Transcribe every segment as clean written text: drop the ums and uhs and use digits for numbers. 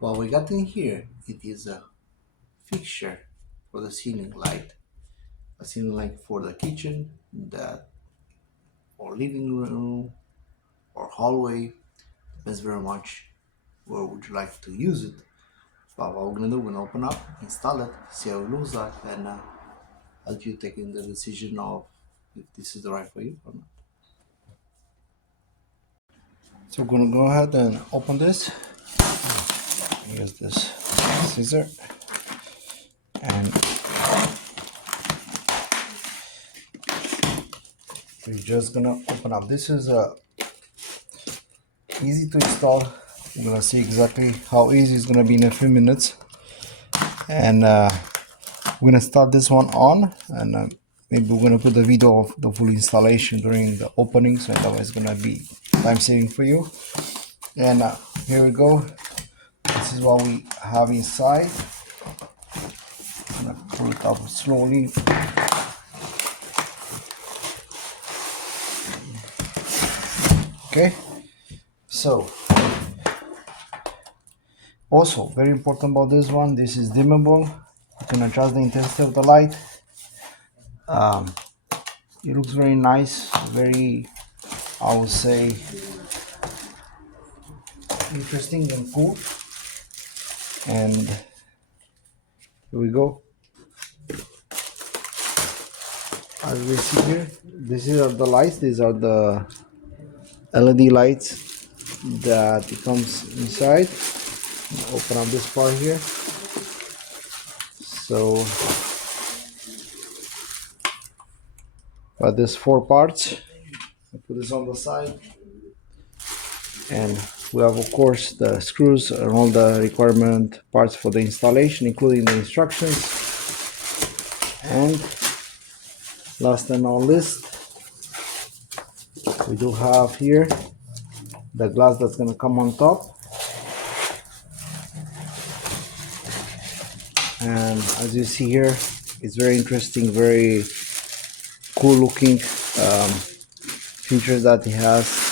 What we got in here, it is a fixture for the ceiling light. A ceiling light for the kitchen, that or living room or hallway. Depends very much where would you like to use it. But what we're gonna do, we're gonna open up, install it, see how it looks like, and help you taking the decision of if this is the right for you or not. So we're gonna go ahead and open this. Use this scissor, and we're just gonna open up. This is easy to install. You're gonna see exactly how easy it's gonna be in a few minutes, and we're gonna start this one on, and maybe we're gonna put the video of the full installation during the opening, so that way it's gonna be time saving for you. And here we go. This is what we have inside. I'm gonna pull it up slowly. Okay, so also very important about this one, this is dimmable. You can adjust the intensity of the light. It looks very nice, very, I would say, interesting and cool. And here we go. As we see here, these are the lights. These are the LED lights that it comes inside. Open up this part here. So got this 4 parts. I put this on the side, and we have of course the screws and all the requirement parts for the installation, including the instructions. And last and not least, we do have here the glass that's going to come on top. And as you see here, it's very interesting, very cool looking features that it has.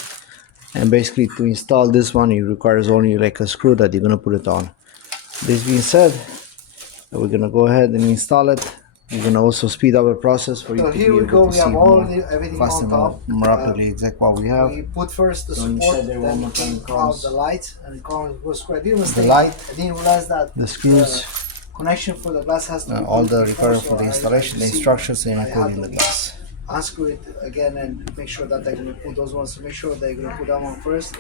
And basically to install this one, it requires only like a screw that you're going to put it on. This being said, we're going to go ahead and install it. We're going to also speed up the process for you to be able to see everything fast and more rapidly exactly what we have. We put first the support, then comes the light, and it goes quite. I didn't mistake. The light, I didn't realize that the screws, connection for the glass has to be all the requirement for the installation, the instructions, and including the glass. Unscrew it again and make sure that they're going to put those ones. So make sure they're going to put that one first,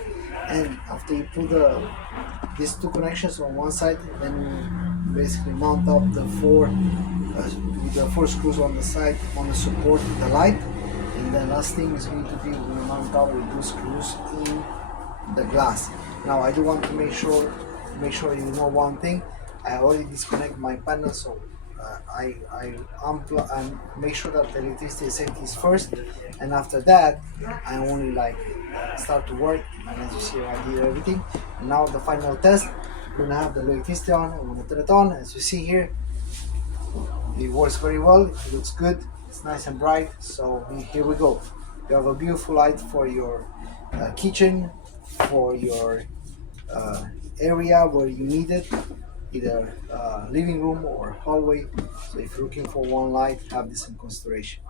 and after you put these 2 connections on one side, then you basically mount up the 4 with the 4 screws on the side on the support the light. And the last thing is going to be we're going to mount up with 2 screws in the glass. Now I do want to make sure you know one thing. I already disconnect my panel, so I unplug and make sure that the electricity safety is first, and after that I only start to work. And as you see, I did everything. And now the final test, we're gonna have the electricity on. I'm gonna turn it on. As you see here, it works very well. It looks good. It's nice and bright. So here we go. You have a beautiful light for your kitchen, for your area where you need it, either living room or hallway. So if you're looking for one light, have this in consideration.